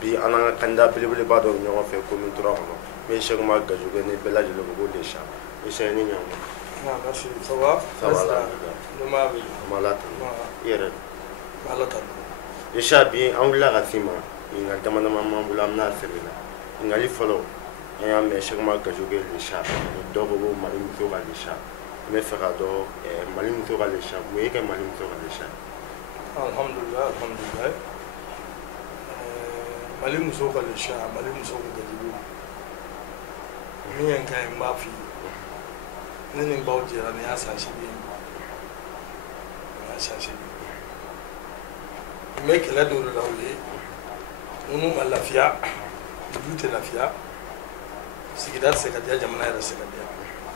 bi an ka candidat belebeleba dɔ ɲɔgɔn fɛ commune 3 kɔnɔ n bɛ Cheikh Oumar Gadjoge ni bɛɛ lajɛlen ko les champs Cheikh ni ɲankuma. Merci, ça va? Ça va là. Malata. Yɛrɛ. Malata. Déjà bi an wulila ka s'i ma ɲininkali dama dama m'an bolo an bɛna sɛbɛn la ɲininkali fɔlɔ an y'a mɛn Cheikh Oumar Gadjoge les champs dɔw ko ko Mali muso ka les champs n bɛ fɛ ka dɔn Mali muso ka les champs mun ye kɛ Mali muso ka les champs. Alhamdulillah, alhamdulillah. Mali muso ka les champs Mali muso ka Gadjoge min ye n ka ye n b'a f'i ye ne ni n baw jɛra ni y'a san 8 ye n bɛ kɛlɛ dɔw de la u ye minnu ma lafiya du tɛ lafiya sigida tɛ se ka diya jamana yɛrɛ tɛ se ka diya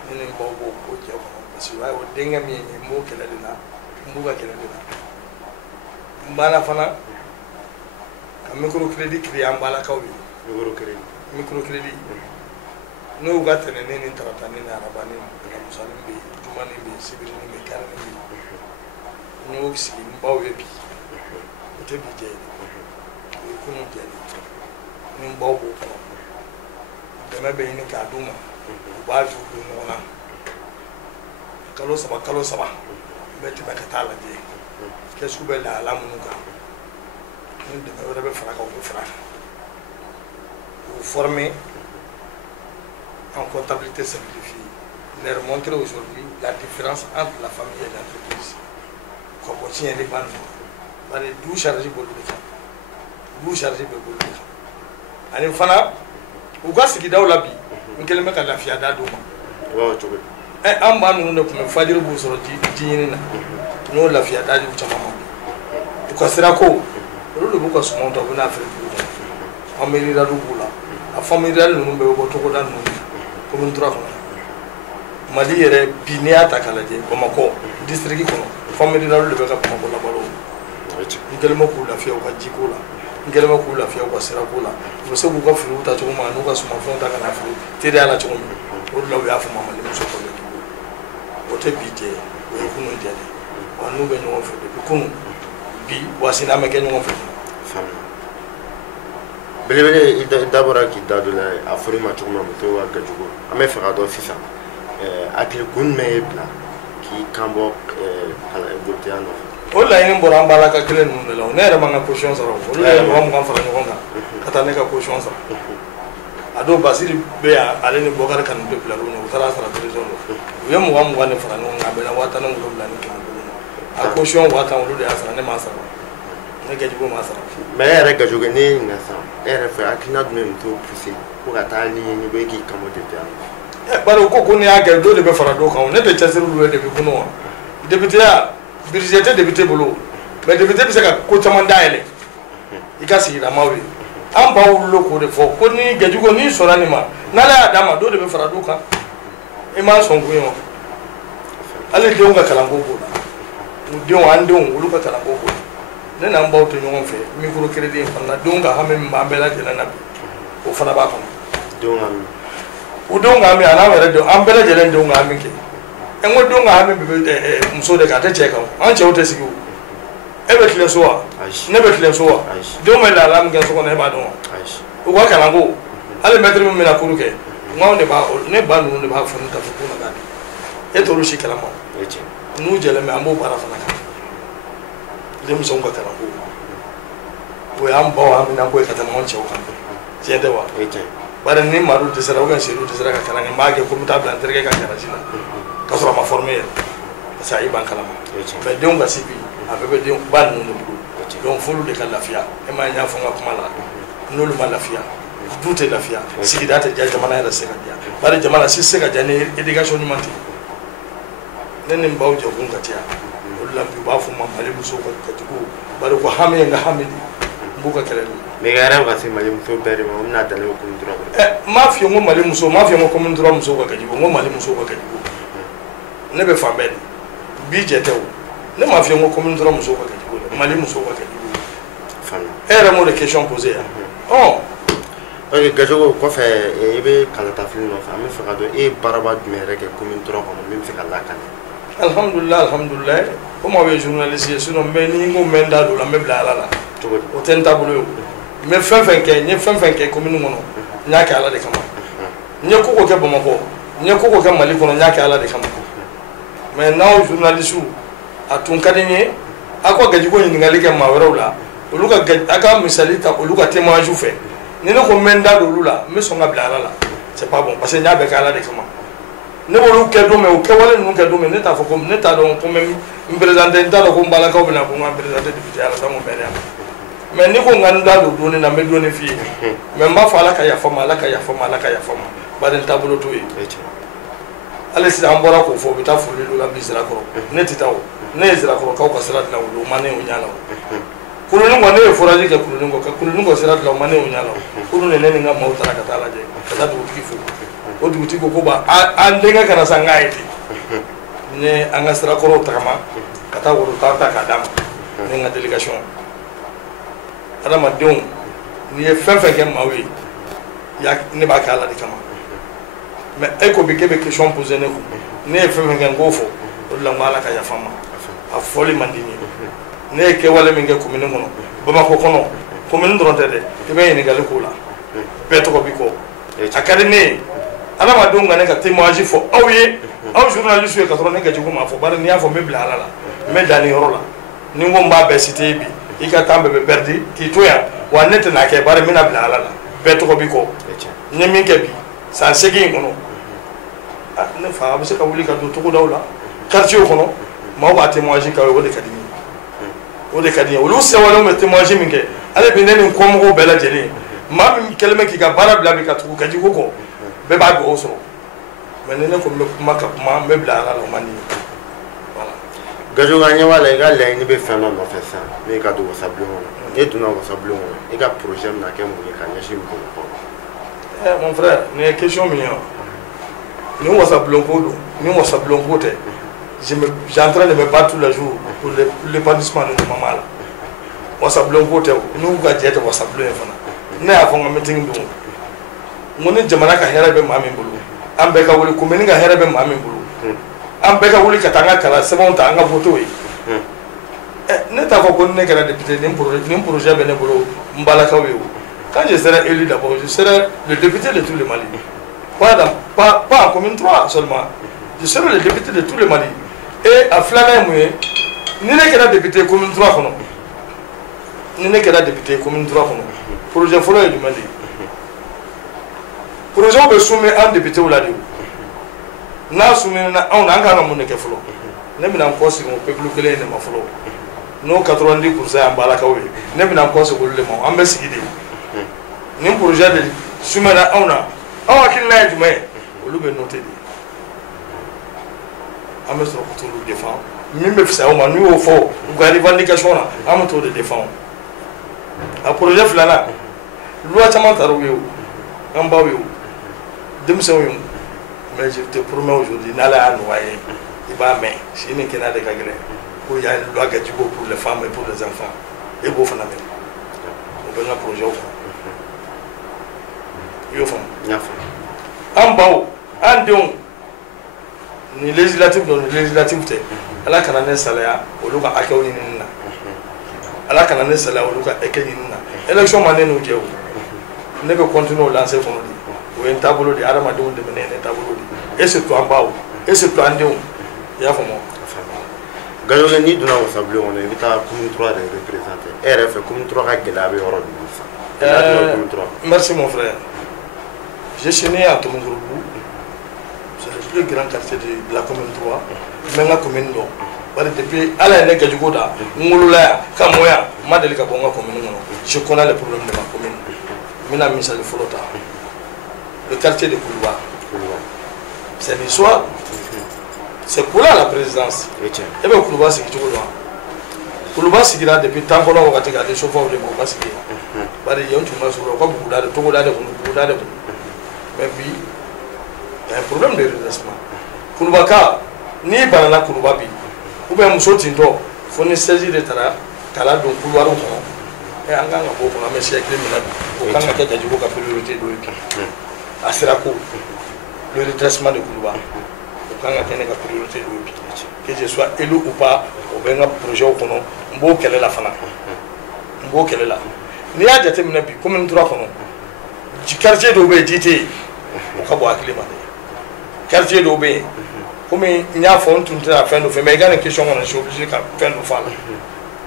ne ni n baw b'o ko jɛ kɔnɔ parce que o y'a ye o denkɛ min ye n b'o kɛlɛ de la n b'u ka kɛlɛ de la n banna fana ka microcrédit créer an balakaw ye microcrédit n'o y'u ka tɛnɛnnen ni taratani ni arabanin musani bɛ yen jumani bɛ yen sibirinin bɛ yen karani bɛ yen n y'o sigi n baw ye bi o tɛ bi jɛ ye o ye kunun jɛ de ni n baw b'o kɔnɔ dɛmɛ bɛ ɲini k'a d'u ma u b'a ju don ɲɔgɔn na kalo saba n bɛ tɛmɛ ka taa lajɛ kɛsu bɛ lahala minnu kan ni dɛmɛ wɛrɛ bɛ fara kan u bɛ fara kan u former en comptabilité simplifiée, leur montrer aujourd'hui la différence entre la famille et l'entreprise. Comme on tient les bandes, d'où charger pour le cas, d'où charger pour le cas. Ani fana, u ka sigidaw la bi, n kelen bɛ ka lafiya da d'u ma. An ba ninnu de tun bɛ fajiri b'u sɔrɔ ji ɲini na, n'o lafiya da d'u caman ma. U ka sirako, olu de b'u ka sumanw ta u bɛ n'a feere dugu kɔnɔ. Familial b'u la, a familial ninnu bɛɛ bɛ bɔ togoda ninnu na. Commune 3 kɔnɔ Mali yɛrɛ bi n'i y'a ta k'a lajɛ Bamakɔ district kɔnɔ famille de bɛ ka Bamakɔ labalo n kɛlen bɛ k'u lafiya u ka jiko la n kɛlen bɛ k'u lafiya u ka sirako la u bɛ se k'u ka finiw ta cogo min na n'u ka sumafɛnw ta ka na feere teriya la cogo min o de la u y'a fɔ Mali muso kɔnɔ o tɛ bi jɛ o ye kunun jɛ de wa n'u bɛ ɲɔgɔn fɛ depuis kunun bi wa sini an bɛ kɛ ɲɔgɔn fɛ. Belebele i da bɔra k'i da don n'a ye a fɔra i ma cogo min na muso ka Gadjogo an bɛ fɛ ka dɔn sisan hakili kun jumɛn ye bila k'i kan bɔ bolitiya nɔfɛ. O laɲini bɔra an balaka kelen ninnu de la ne yɛrɛ man ka caution sara olu ye 20 fara ɲɔgɔn kan ka taa ne ka caution sara a don Basiri bɛ yan ale ni Bokari Kanu de bila u taara sara trésor la u ye 20 de fara ɲɔgɔn kan a bɛnna 57,000 ni 500 a caution 50 olu de y'a sara ne m'a sara ne Gadjogo m'a sara. Mais e yɛrɛ Gadjoge ne ye ɲininka sisan e yɛrɛ fɛ hakilina jumɛn bɛ t'o poussé ko ka taa ɲɛɲini bɛ k'i kan bɔ député bari ko n'i y'a kɛ dɔ de bɛ fara dɔ kan ne tɛ cɛsiri olu ye depuis kunun wa députéya budget tɛ député bolo mais député bɛ se ka ko caman dayɛlɛ i ka sigida maaw ye an baw wulila k'o de fɔ ko ni Gadjogo n'i sɔnna nin ma n'ale y'a d'a ma dɔ de bɛ fara dɔ kan i m'a sɔn kun ye wa hali denw ka kalanko b'o la u denw an denw olu ka kalanko b'o la. Ne n'an baw tɛ ɲɔgɔn fɛ microcrédit in fana denw ka hami min b'an bɛɛ lajɛlen na bi o fana b'a kɔnɔ. Denw ka hami. U denw ka hami a n'an yɛrɛ denw an bɛɛ lajɛlen denw ka hami kɛ n ko denw ka hami bɛ muso de kan a tɛ cɛ kan an cɛw tɛ sigi o e bɛ tilen so wa ne bɛ tilen so wa denw bɛ lahala min kɛ so kɔnɔ e b'a dɔn wa u ka kalanko hali mɛtiri min bɛna kuru kɛ n de b'a ne ba ninnu de b'a fɔ ne tafe ko na k'a di e t'olu si kalama n'u jɛlen bɛ an b'o baara fana kan. Denmisɛnw ka kalanko o y'an baw an bɛna bɔ yen ka tɛmɛ anw cɛw kan tiɲɛ tɛ wa bari ni Madu dɛsɛra ou bien Seydou dɛsɛra ka kalan kɛ n b'a kɛ ko n bɛ taa bila n terikɛ ka garage la k'a sɔrɔ a ma former yɛrɛ parce que a y'i ban kalama mais denw ka se bi a bɛɛ bɛ denw ba ninnu de bolo donc f'olu de ka lafiya e m'a ye n y'a fɔ n ka kuma la n'olu ma lafiya du tɛ lafiya sigida tɛ diya jamana yɛrɛ tɛ se ka diya bari jamana si tɛ se ka diya ni éducation ɲuman tɛ ne ni n baw jɛkun ka ca. La bi b'a fɔ ma Mali muso ka Gadjogo bari ko hami ye n ka hami de n b'u ka kɛlɛ de. Mais ka yɛrɛ ka se Mali muso bɛɛ de ma o bɛna dan ne bɛ commune 3 kɔnɔ. N m'a f'i ye n ko Mali muso m'a f'i ye n ko commune 3 muso ka Gadjogo n ko Mali muso ka Gadjogo ne bɛ fan bɛɛ de bi jɛ tɛ o ne m'a f'i ye n ko commune 3 muso ka Gadjogo dɛ Mali muso ka Gadjogo. E yɛrɛ m'o de question posé yan. Ok Gadjogo kɔfɛ i bɛ kalatafili nɔfɛ an bɛ fɛ ka dɔn e ye baaraba jumɛn yɛrɛ kɛ commune 3 kɔnɔ min bɛ se ka lakana. Alhamdulillah alhamdulillah comme aw ye journaliste ye sinon mais ni n ko n bɛ n da don o la n bɛ bila Ala la o tɛ n taabolo ye o mais fɛn kɛ commune kɔnɔ n y'a kɛ ala de kama n ye ko kɛ Bamakɔ n ye ko kɛ Mali kɔnɔ n y'a kɛ ala de kama mais n'aw journalistes a tun ka di n ye a ko Gadjigo ɲininkali kɛ maa wɛrɛw la olu ka a ka misali ta olu ka témoignage fɛ ni ne ko n bɛ n da don olu la n bɛ sɔn ka bila ala la c'est pas bon parce que n y'a bɛɛ kɛ ala de kama ne b'olu kɛ don min o kɛwale ninnu kɛ don min ne t'a fɔ ko ne t'a dɔn ko n bɛ n présenté n t'a dɔn ko n balakaw bɛna ko n ka n présenté député ala ta n ko bɛɛ yan mais ni ko n ka n da don donni na n bɛ donni f'i ye mais n b'a fɔ ala ka yafa n ma ala ka yafa n ma ala ka yafa n ma bari n taabolo t'o ye hali sisan an bɔra k'o fɔ u bɛ taa foli dɔ la bi Sirakɔrɔ ne tɛ taa o ne ye Sirakɔrɔkaw ka sira dilan o ma ne y'o ɲa la o Kulunin kɔ ne ye forage kɛ Kulunin kɔ ka Kulunin kɔ sira dilan o ma ne y'o ɲa la o kulu ne ni n ka maaw taara ka taa lajɛ ka taa dugutigi fo o dugutigi ko ba an denkɛ kana sa n k'a ye ten ne an ka Sirakɔrɔw tagama ka taa worotan ta k'a d'a ma ne n ka délégation adamadenw n'i ye fɛn fɛn kɛ maaw ye ne b'a kɛ ala de kama mais e ko bi k'e bɛ question poser ne kun ne ye fɛn fɛn kɛ n k'o fɔ o de la n ko ala ka yafa n ma a fɔli man di n ye ne ye kɛwale min kɛ commune kɔnɔ Bamakɔ kɔnɔ commune dɔrɔn tɛ dɛ i bɛ ɲininkali k'o la bɛɛ tɔgɔ bi kɔ a ka di ne ye adamadenw ka ne ka témoignage fɔ aw ye aw journalistes ye ka sɔrɔ ne Gadjigo m'a fɔ bari n'i y'a fɔ n bɛ bila ala la n bɛ dan nin yɔrɔ la ni n ko n b'a bɛɛ citer bi i ka temps bɛɛ bɛ perdre k'i to yan wa ne tɛ n'a kɛ bari n bɛna bila ala la bɛɛ tɔgɔ bi kɔ n ye min kɛ bi san 8 in kɔnɔ ne fa a bɛ se ka wuli ka don togodaw la quartier kɔnɔ maaw b'a témoignage k'aw ye o de ka di n ye o de ka di n ye olu sɛwalew bɛ témoignage min kɛ ale bi ne ni n kɔmɔgɔw bɛɛ lajɛlen maa min kɛlen bɛ k'i ka baara bila bi ka tugu Gadjigo kɔ bɛɛ b'a dugawu sɔrɔ mais ni ne ko n bɛ kuma ka kuma n bɛ bila ala la o man di n ye voilà. Gadjigo an ɲɛ b'a la i ka laɲini bɛ fɛn dɔ nɔfɛ sisan min ka don wasabulon kɔnɔ n'e donna wasabulon kɔnɔ i ka projet bɛna kɛ mun ye ka ɲɛsin mɔgɔw kɔrɔ. Mon frère nin ye question min ye nin wasabulon ko don ni wasabulon ko tɛ j'ai en train de me battre tous les jours pour l'épanouissement de nos mamans la wasabulon ko tɛ n'u ka jɛ tɛ wasabulon ye fana ne y'a fɔ n ka meeting don n ko ni jamana ka hɛrɛ bɛ maa min bolo an bɛɛ ka wuli commune ka hɛrɛ bɛ maa min bolo an bɛɛ ka wuli ka taa an ka kalan sɛbɛnw ta an ka voter ye ne t'a fɔ ko ni ne kɛra député nin projet bɛ ne bolo n balakaw ye o quand je serai élu d'abord je serai le député de tout le Mali pas en commune 3 seulement je serai le député de tout le Mali et a filanan ye mun ye ni ne kɛra député commune 3 kɔnɔ ni ne kɛra député commune 3 kɔnɔ projet fɔlɔ ye jumɛn de ye projet bɛ soumis an député la de o n'a soumis na anw na an kan ka mun de kɛ fɔlɔ ne bɛna n kɔ segin o peuple kelen in de ma fɔlɔ n'o 90% y'an balakaw ye ne bɛna n kɔ segin olu de ma an bɛ sigi de nin projet de soumis na anw na aw hakilina ye jumɛn ye olu bɛ noter de an bɛ sɔrɔ ka t'olu défend min bɛ fisaya o ma n'u y'o fɔ u ka revendication na an bɛ t'o de défend a projet filanan loi caman taara u ye o an baw ye o denmisɛnw ye o mais je te promets aujourd'hui n'ala y'a nɔgɔya i b'a mɛn si ni kɛnɛya de ka gɛlɛn ko y a une loi Gadjigo pour les femmes et pour les enfants e b'o fana mɛn o bɛ n ka projet kɔnɔ i y'o faamu an baw an denw ni législative don ni législative tɛ ala kana ne salaya olu ka hakɛw ɲinini na ala kana ne salaya olu ka hakɛ ɲinini na élection ma ne n'u cɛ o ne bɛ continuer o lancer kɔnɔ de o ye n taabolo de ye adamadenw dɛmɛ ne ye ne taabolo de et surtout an baw et surtout an denw i y'a faamu. Gadjigo n'i donna wasabulon kɔnɔ i bɛ taa commune 3 de représenter e yɛrɛ fɛ commune 3 ka gɛlɛya bɛ yɔrɔ jumɛn sisan. Merci mon frère. Je suis né à Tomongorougou, c'est le plus grand quartier de la commune 3, mais la commune non. Depuis ala ye ne Gadjigo da n wolola yan ka mɔ yan n ma deli ka bɔ n ka commune kɔnɔ je connais les problèmes de ma commune n bɛna misali fɔlɔ ta le quartier de Kuluba c'est l'histoire c'est Kula la présidence e bɛ Kuluba sigi cogo dɔn Kuluba sigira depuis temps kɔnɔ wagati k'a di chauffeur de ma u ka sigi bari yen tun ma sɔrɔ u ka buguda de togoda de kun buguda de kun mais bi il y a un problème de redressement Kulubaka n'i banana Kuluba bi ou bien muso tintɔ fo ni saisie de taara kala don couloir kɔnɔ an kan ka bɔ o kɔnɔ an bɛ siècle min na bi o kan ka kɛ Gadjigo ka priorité dɔ ye bi a sera ko le redressement de Kuluba o kan ka kɛ ne ka priorité dɔ ye bi que je sois élu ou pas o bɛ n ka projet kɔnɔ n b'o kɛlɛ la fana n b'o kɛlɛ la n'i y'a jateminɛ bi commune 3 kɔnɔ quartier dɔw bɛ yen ji tɛ yen o ka bɔ hakili ma dɛ quartier dɔw bɛ yen komi n y'a fɔ n tun tɛna fɛn dɔ fɛ mais i ka nin question kɔnɔ je suis obligé ka fɛn dɔ fɔ a la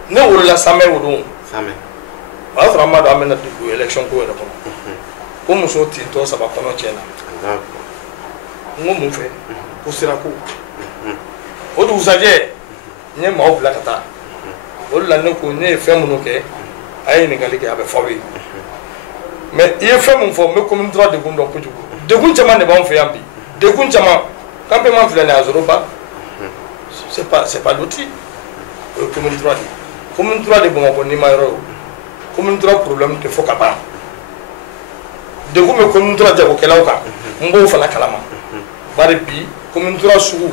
ne wolola Samɛ o don o y'a sɔrɔ an b'a dɔn an bɛna don élection ko yɛrɛ kɔnɔ ko muso tentɔ 3 kɔnɔ tiɲɛna n ko mun fɛ ko sirako o dugusajɛ n ye maaw bila ka taa o de la ne ko ne ye fɛn minnu kɛ a ye ɲininkali kɛ a bɛ fɔ aw ye mais i ye fɛn min fɔ n bɛ commune 3 degun dɔn kojugu degun caman de b'anw fɛ yan bi degun caman campement filɛ nin ye a zoro ba c'est pas l'outil o ye commune 3 de ye commune 3 de Bamakɔ n'i ma yɔrɔ ye o commune 3 problème tɛ fɔ ka ban degun bɛ commune 3 jagokɛlaw kan n b'o fana kalama bari bi commune 3 sugu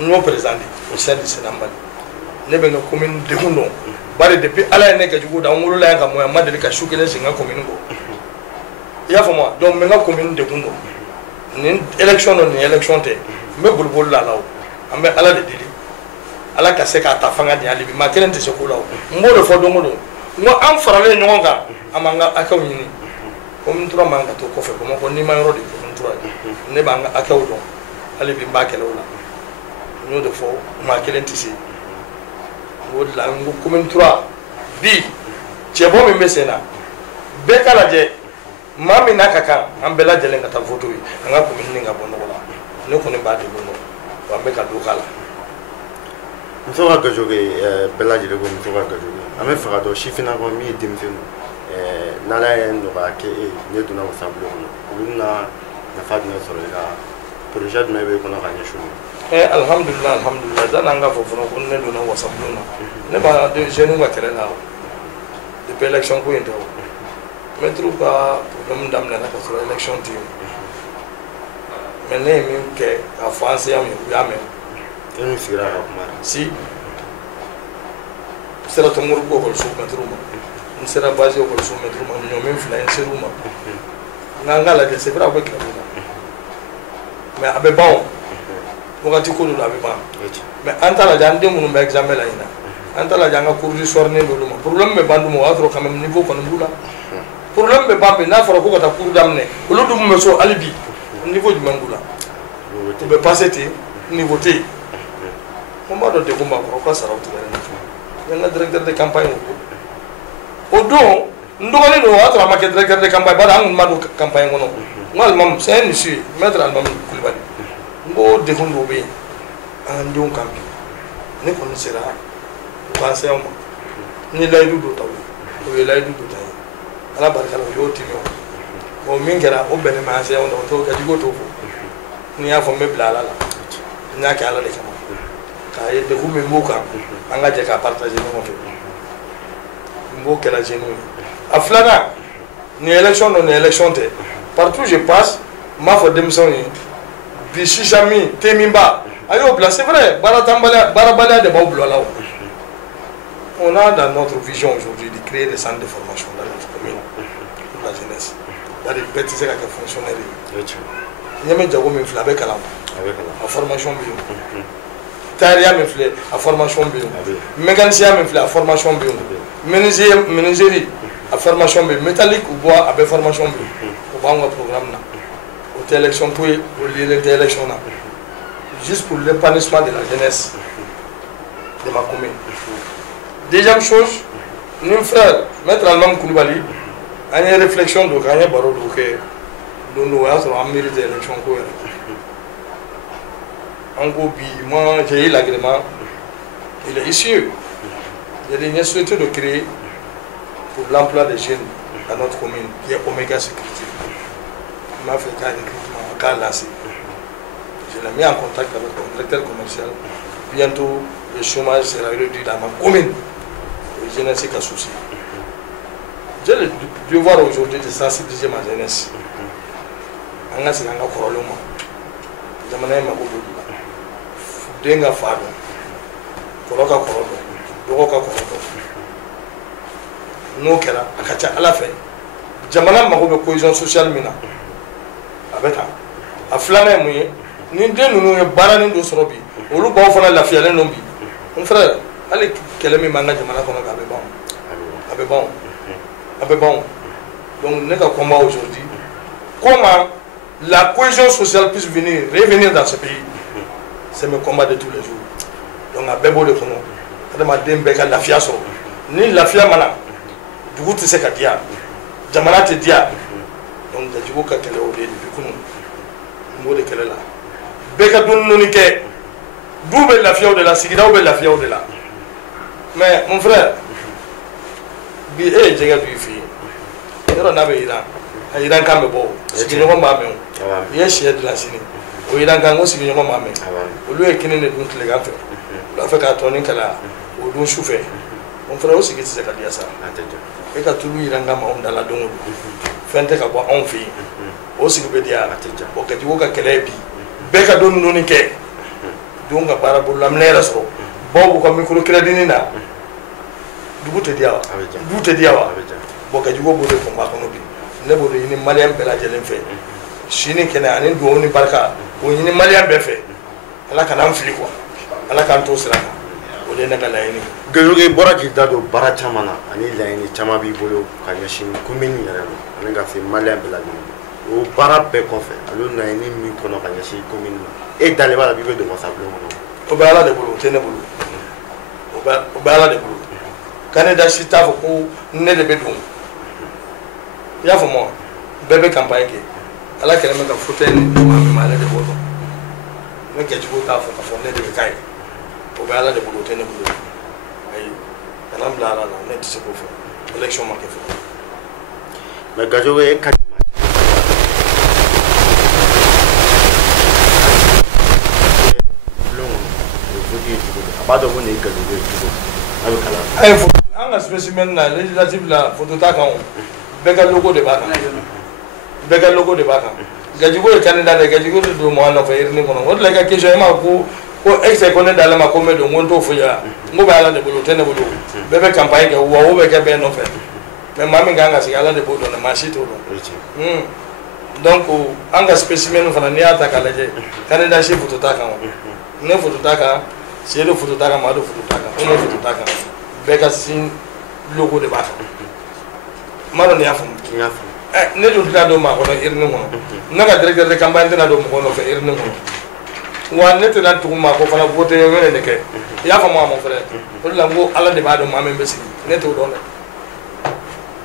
n y'o présenté au sein du Sénat Mali ne bɛ n ka commune degun dɔn bari depuis ala ye ne kɛ cogo da n wolola yan ka mɔ yan n ma deli ka su kelen sigi n ka commune kɔ i y'a faamu donc n bɛ n ka commune degun dɔn nin élection dɔ nin élection tɛ n bɛ boliboli la o an bɛ ala de deli ala ka se k'a ta fanga di hali bi maa kelen tɛ se ko la o n b'o de fɔ don o don n ko an faralen ɲɔgɔn kan an b'an ka hakɛw ɲini commune 3 man ka to kɔfɛ Bamakɔ n'i ma yɔrɔ de commune 3 ye ne b'an ka hakɛw dɔn hali bi n b'a kɛlɛ o la n y'o de fɔ maa kelen tɛ se o de la n ko commune 3 bi cɛbɔ min bɛ sen na bɛɛ ka lajɛ maa min n'a ka kan an bɛɛ lajɛlen ka taa vote ye an ka commune nin ka bɔ nɔgɔ la ne kɔni b'a degun dɔn wa n bɛ ka don k'a la. muso ka gajo kɛ bɛɛ lajɛlen ko muso ka gajo kɛ an bɛ fɛ ka dɔn sifinnakaw min ye denmisɛnnin n'ala ye nɔgɔya kɛ e ne donna wasabulon kɔnɔ olu bɛna nafa jumɛn sɔrɔ i ka projet jumɛn bɛ kɔnɔ ka ɲɛsin o ma. alhamdulillah dan an ka fɔ fɔlɔ ko ne donna wasabulon na ne b'a jeunes ka kɛlɛ la o depuis élection ko in tɛ o mɛtiriw ka problème daminɛna ka sɔrɔ élection tɛ yen mais ne ye min kɛ k'a fɔ an se yan u y'a mɛn. e n'u sigira ka kuma si n sera Tɔnbɔkutu ekɔliso mɛtiriw ma n sera Bazi ekɔliso mɛtiriw ma ɲɔmin fila n ser'u ma nka n k'a lajɛ c'est vrai a bɛ kɛlɛ la mais a bɛ ban o wagati ko dɔ la a bɛ ban mais an t'a lajɛ an den minnu bɛ examen la ɲinan an t'a lajɛ an ka cours du soir ne d'olu ma problème bɛ ban dun o y'a sɔrɔ quand même niveau kɔni b'u la problème bɛ ban bi n'a fɔra ko ka taa cours daminɛ olu dun bɛ so hali bi niveau jumɛn b'u la u bɛ passer ten niveau tɛ yen n b'a dɔn degun b'a kɔrɔ ka saraw tigɛlen don n ka directeur de campagne o don n dɔgɔnin don o y'a sɔrɔ a ma kɛ directeur de campagne bari an kun b'a don campagne kɔnɔ n ko alimamu c'est un monsieur maître alimamu kulibali n ko degun dɔw bɛ yen an ka denw kan bi ne kɔni sera u ka enseignants ma n ye layidu dɔ ta o ye layidu dɔ ta ye ala barika la o y'o tɛmɛ o bon min kɛra o bɛnnen bɛ enseignants ma o t'o kɛ jugu t'o fɔ n'i y'a fɔ n bɛ bila ala la n y'a kɛ ala de kama k'a ye degun min b'u kan an ka jɛ k'a partager ɲɔgɔn fɛ n b'o kɛla jeunes ye a filanan nin élection dɔ nin élection tɛ partout je passe n b'a fɔ denmisɛnw ye bi sisan min te min ba a y'o bila c'est vrai baarabaliya de b'aw bila la o on a dans notre vision aujourd'hui de créer des centres de formation dans notre commune pour la jeunesse bari bɛɛ tɛ se ka kɛ fonctionnaire ye ɲɛmɛ jago min filɛ a bɛ kalan a formation bɛ yen taariya min filɛ a formation bɛ yen mécaniciya min filɛ a formation bɛ yen menuiserie a formation bɛ yen métallique ou bois a bɛ formation bɛ yen o b'anw ka programme na o tɛ élection ko ye o lielen tɛ élection na juste pour l'épanouissement de la jeunesse de ma commune. Deuxième chose ni frère maître alimamu kulibali an ye réflexion dɔ kɛ an ye baro dɔ kɛ don dɔ o y'a sɔrɔ an miiri tɛ élection ko yɛrɛ an ko bi moi j'ai eu l'agrément il est ici il y a une société de créer pour l'emploi des jeunes dans notre commune qui est Omega Sécurité il m'a fait qu'un recrutement qu'à lancer je l'ai mis en contact avec le directeur commercial bientôt le chômage sera réduit dans ma commune et jeunesse qu'à souci j'ai le devoir aujourd'hui de sensibiliser ma jeunesse an ka segin an ka kɔrɔlenw ma jamana in mako b'olu la den ka fa dɔn kɔrɔ ka kɔrɔ dɔn dɔgɔ ka kɔrɔ dɔn n'o kɛra a ka ca ala fɛ jamana mako bɛ cohésion sociale min na a bɛ taa a filanan ye mun ye ni den ninnu ye baaranin dɔ sɔrɔ bi olu baw fana lafiyalen don bi n frère hali kɛlɛ min b'an ka jamana kɔnɔ a bɛ ban bon. Donc, nous avons combat aujourd'hui. Comment la cohésion sociale puisse revenir dans ce pays, c'est le combat de tous les jours. Donc, à Bebo de Kono, la FIA sort. Ni la FIA mana, du coup, tu sais qu'à dire, Jamana te dit, donc, tu vois qu'elle est au début, le mot de qu'elle est là. Beka don nonike, d'où est la FIA de la Sigida ou la FIA de là. Mais, mon frère, bi e jega du fi yoro na be iran kan be bo sigi nyoko ma me ye shie de la sini o iran kan go sigi nyoko ma me o lu e kini ne dun tele ga fe la fe ka toni kala o dun soufe on fera aussi que c'est ka dia sa e ka tulu iran ga ma on dala don fente ka bo on fi o sigi be dia o ka ti wo ka kele bi be ka don noni ke don ga bara bu lam ne raso bobu ko micro credit na dugu te diawa du te diawa bo ka jugo bo de ko ma kono bi ne bo de ni malien bela jelen fe shini kena ani do ni barka ko ni malien be fe ala kana mfili ko ala kan to sira o de na kala ni gajoge bora ki dado bara chamana ani la ni chama bi bolo ka yashin kumini yara ani ga fe malien bela ni o bara pe ko fe alo na ni mi kono ka yashin kumini e dale bala bi be de mo sablo mo o ba ala de bolo tene bolo o ba ala de bolo Canada sita ko ne de bedum ya fo mo bebe campagne ke ala kele me ka foten ma me mala de bodo ne ke jibo ta fo ka fo ne de kai o ba ala de bodo tene bodo ay kalam la la ne tse ko fo election ma ke fo me gajo we ka long o fodi jibo abado mo ne gajo we jibo abi kala ay fo anga spécimen na législative la photo ta kan bega logo de baka bega logo de baka gajigo e candidat de gajigo do mo na fa irni kono wot la ka question ma ko ex ko ne dala ma ko me do ngonto fo ya ngo ba ala de bolo tene bolo bebe campagne ke wo be ke be no fe mais mami nganga si ala de bolo na marché to do donc anga spécimen fa na ni ata kala je candidat chef photo ta kan ne photo ta kan c'est le photo ta kan ma do photo ta kan o mo photo ta kan beka sin logo de baka maro ni afum ne do dina do ma ko no irni mo naga directeur de campagne dina do mo no fe irni mo wa ne tena tu ma ko fana vote yo ne ke ya fa mo frère to la ngo ala de ba do ma men besi ne to do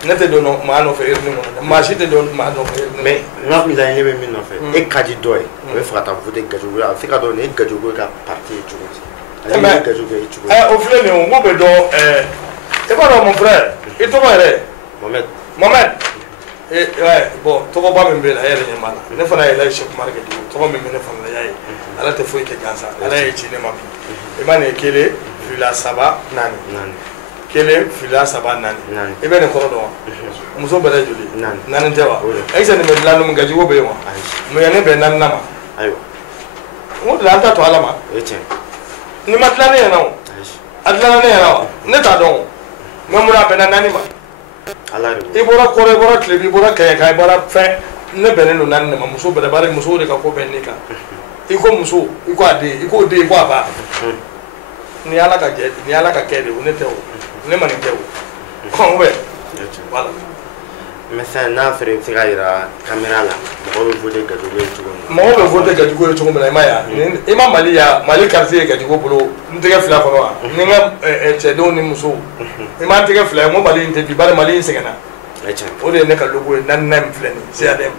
ne te do no ma no fe irni mo ma shi te do ma no fe irni mais na mi la yebe min no fe e kadi doy we fra ta vote gajo we afrika do ne gajo go ka parti chuti au final, on va dire, c'est pas mon frère, et toi, Mohamed, bon, tu vas pas me dire, il ne faut pas aller chez Market, tu vas me dire, elle a te fait que ça, elle a été ma vie. Et maintenant, qu'elle est, Fila Saba, Nani. Qu'elle est, Fila Saba, Nani. Et bien, le cordon, on s'en va joli, Nani Tewa. Exactement, là, nous gagnons bien, mais il y a un Nanama. On l'a entendu à la main. Ni matlane yana o adlana ne yana ne ta don ngamura bena nani ma ala re ibora kore ibora klebi ibora kay kay ibora fe ne benenu nani ma muso bere bare muso de ka ko benika iko muso iko ade iko de iko aba ni ala ka je ni ala ka kede o ne te o ne mani te o ko we wala مثلا نافر تغير كاميرا لا بقول فوتي كجوجو تشوغو ما هو فوتي كجوجو تشوغو من مايا إما مالي كارتيه كجوجو بلو نتيجة فلا كنوا نعم تشدون نمسو إما نتيجة فلا مو مالي نتيجة بار مالي سكنا ودي نك اللوجو نان فلاني سيادم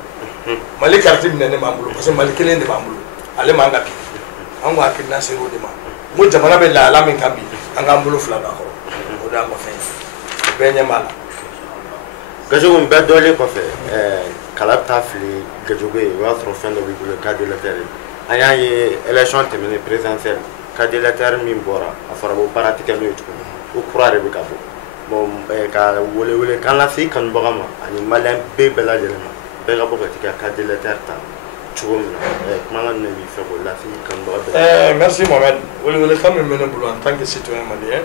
مالي كارتيه من نعم بلو بس مالي كلين نعم بلو على ما نبي أنا أكيد ناسي ودي ما مو جمانا بلا لا من كامبي أنا بلو فلا بخو وده ما فين بيني مالا gajogo mbe dole ko fe kala tafli gajogo e wa tro fendo bi le cadre de la terre aya ye élection terminé présidentielle cadre de la terre min bora afara bo pratique no yuko o croire be ka bo ka wole kan la fi kan bogama ani malen be bela jelema be ga bo ka tika cadre de la terre ta chugum na manga ne bi fe bo la fi kan bo merci Mohamed wole quand même mena boulot en tant que citoyen malien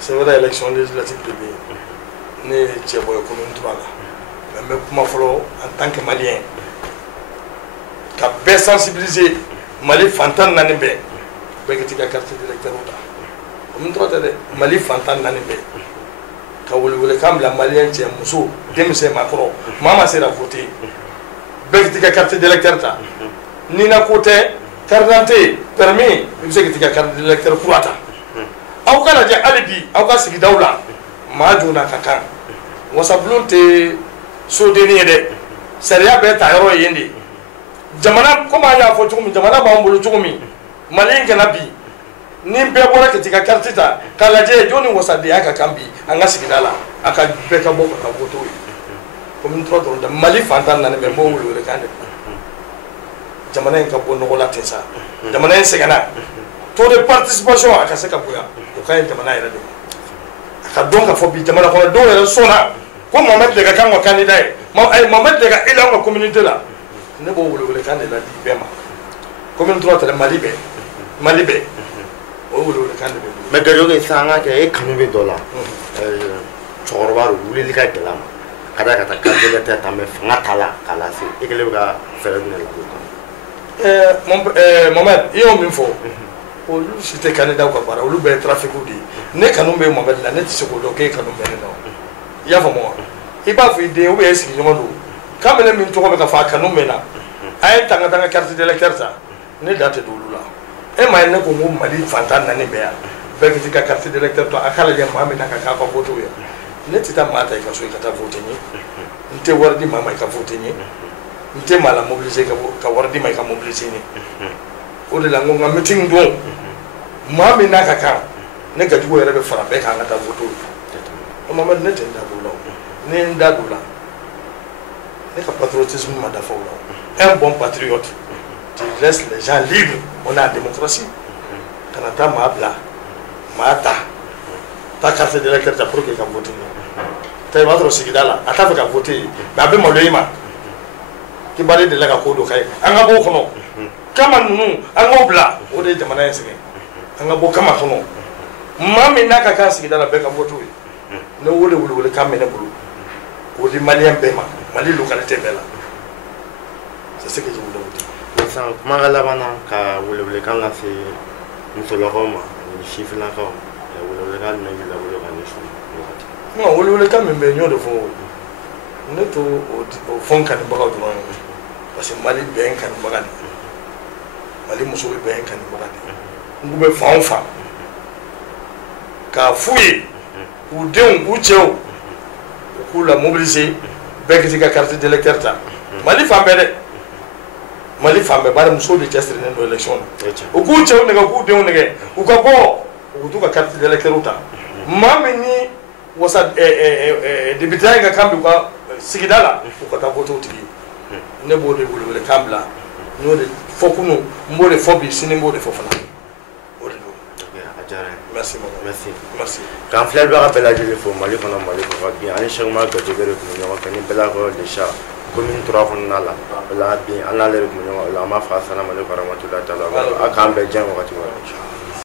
c'est vrai élection législative de pays ne tcheboy ko min tubala mais kuma folo en tant que malien ka be sensibiliser mali fantan nani be be ke tika carte d'électeur uta min trote de mali fantan nani be ka wele kam la malien cɛ muso denmisɛn makɔrɔ maa ma se ka voter bɛɛ k'i ka carte d'électeur ta ni na ko tɛ carte d'identité permis i bɛ se k'i ka carte d'électeur kura ta aw ka lajɛ hali bi aw ka sigidaw la maa joona ka kan wasabulon tɛ sodenni ye dɛ sariya bɛɛ ta yɔrɔ ye yen de jamana komi an y'a fɔ cogo min jamana b'an bolo cogo min mali in kana bi ni bɛɛ bɔra ka t'i ka carte ta k'a lajɛ jɔn ni wasadenya ka kan bi an ka sigida la a ka bɛɛ ka bɔ ka taa voter ye komi n tora dɔrɔn tɛ mali fantan naani bɛɛ n b'o wele kan de jamana in ka bɔ nɔgɔ la ten sa jamana in sɛgɛnna taux de participation a ka se ka bonya o ka ɲi jamana yɛrɛ de ma a ka dɔn k'a fɔ bi jamana kɔnɔ dɔw yɛrɛ sɔnna ko Mohamed de ka kan ka candidat ye Mohamed de ka élu an ka communauté la ne b'o wele kan de la di bɛɛ ma komi n tora tɛ mali bɛɛ o wele kan de bɛ mais Gajoge sisan an ka kɛ e kanu bɛ dɔ la cɛkɔrɔba do wulili ka gɛlɛ a ma ka da ka taa carte d'électeur ta mais fanga t'a la k'a lase e kɛlen bɛ ka fɛɛrɛ jumɛn la Mohamed i y'o min fɔ olu si tɛ candidat ka baara olu bɛɛ ye trafic de ye ne kanu bɛ Mohamed la ne tɛ se k'o dɔn k'e kanu bɛ ne la i y'a faamu wa i b'a fɔ i den ou bien e sigiɲɔgɔn do kabini min tɔgɔ bɛ ka fɔ a kanu bɛ na a ye tanga tanga carte d'électeur ta ne da tɛ don olu la e ma ye ne ko n ko mali fantan naani bɛɛ yan bɛɛ k'i ka carte d'électeur to a k'a lajɛ maa min na ka k'a ka vote ye ne tɛ taa maa ta i ka so i ka taa vote ɲɛ n tɛ wari di maa ma i ka vote ɲɛ n tɛ maa la mobiliser ka wari di ma i ka mobiliser ɲɛ o de la n ko n ka meeting don maa min n'a ka kan ne Gajugu yɛrɛ bɛ fara bɛɛ kan an ka taa vote ye Mohamed ne tɛ n da don o la ne n da don o la ne ka patriotisme ma dafa o la un bon patriote tu laisses les gens libres on a la démocratie kana taa maa bila maa ta carte d'électeur ta pour que ka voter ta i b'a sɔrɔ sigida la a t'a fɛ ka voter ye mais a bɛ malo i ma kibaruya de la ka ko dɔ k'a ye an ka bɔ o kɔnɔ kama ninnu an k'o bila o de ye jamana in sɛgɛn an ka bɔ kama kɔnɔ maa min n'a ka kan sigida la bɛɛ ka voter ye ne wele kan bɛ ne bolo k'o di maliyɛn bɛɛ ma mali localité bɛɛ la c'est ce que je voulais vous dire. sisan kuma ka laban na ka welewelekan lase musolakaw ma ani sifinnakaw welewelekan jumɛn b'i la bolo ka ɲɛsin wagati. non welewelekan min bɛ yen n y'o de fɔ ne to o fɔ n kanubagaw dɔrɔn ye parce que mali bɛɛ ye n kanubaga de ye mali muso bɛɛ ye n kanubaga de ye n k'u bɛ fan o fan k'a f'u ye k'u denw k'u cɛw u k'u la mobiliser bɛɛ k'i ka carte d'électeur ta mali fan bɛɛ dɛ mali fan bɛɛ bari musow de cɛsirilen don élection na u k'u cɛw nɛgɛ k'u denw nɛgɛ u ka bɔ u t'u ka carte d'électeur ta maa min ni wasa député ka kan bi u ka sigida la u ka taa voter o tigi ye ne b'o de wele kan bila n y'o de fɔ kunu n b'o de fɔ bi sini n b'o de fɔ fana o de don. a diyara n ye. merci merci. k'an filɛbaga bɛɛ lajɛlen fo mali kɔnɔ mali kɔkan bi an ni Sɛkumaru Gajoge de tun bɛ ɲɔgɔn fɛ ni bɛɛ lakɔrɔ le sa commune 3 kɔnɔna la o la bi an n'ale de tun bɛ ɲɔgɔn o la an b'a fɔ assalamu aleykum warahmatulahi taala a k'an bɛɛ diɲɛ wagati wɛrɛ.